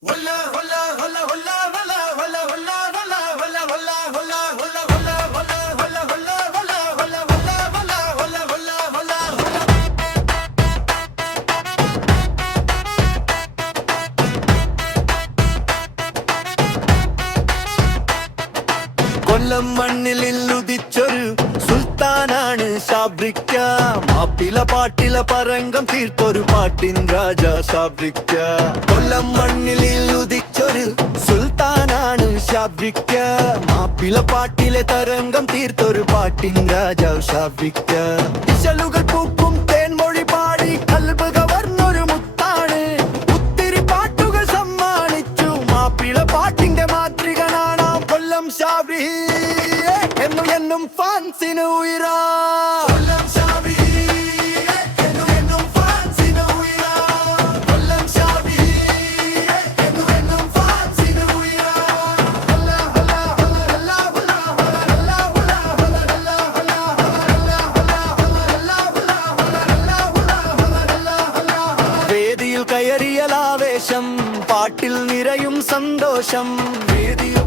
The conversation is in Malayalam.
കൊല്ലം മണ്ണിൽ ഉദിച്ചൊരു സുൽത്താനാണ് ഷാബ്രിക്ക. മാപ്പിള പാട്ടില പരങ്കം തീർത്തൊരു പാട്ടിൻ രാജ ഷാബ്രിക്ക. കൊല്ലം മണ്ണിൽ ഉദിച്ചൊരു സുൽത്താനാണ് ഷാബ്രിക്ക. മാപ്പിള പാട്ടിലെ തരംഗം തീർത്തൊരു പാട്ടിൻ രാജ ഷാബ്രിക്ക. ഇശലുകൾ പൂക്കും തേൻമൊഴി പാടി കൽബ് കവർന്നൊരു മുത്താണ്. ഒത്തിരി പാട്ടുകൾ സമ്മാനിച്ചു മാപ്പിള പാട്ടിന്റെ മാതൃക കാണാം കൊല്ലം ഷാബ്രി. എന്നും ഫാൻസിന് ഉയരാ കൊല്ലം ഷാബ്രി. എന്നും ഫാൻസിന് ഉയരാ കൊല്ലം ഷാബ്രി. എന്നും ഫാൻസിന് ഉയരാ. വേദിയിൽ കയറിയലാവേശം, പാട്ടിൽ നിറയും സന്തോഷം. വേദിയിൽ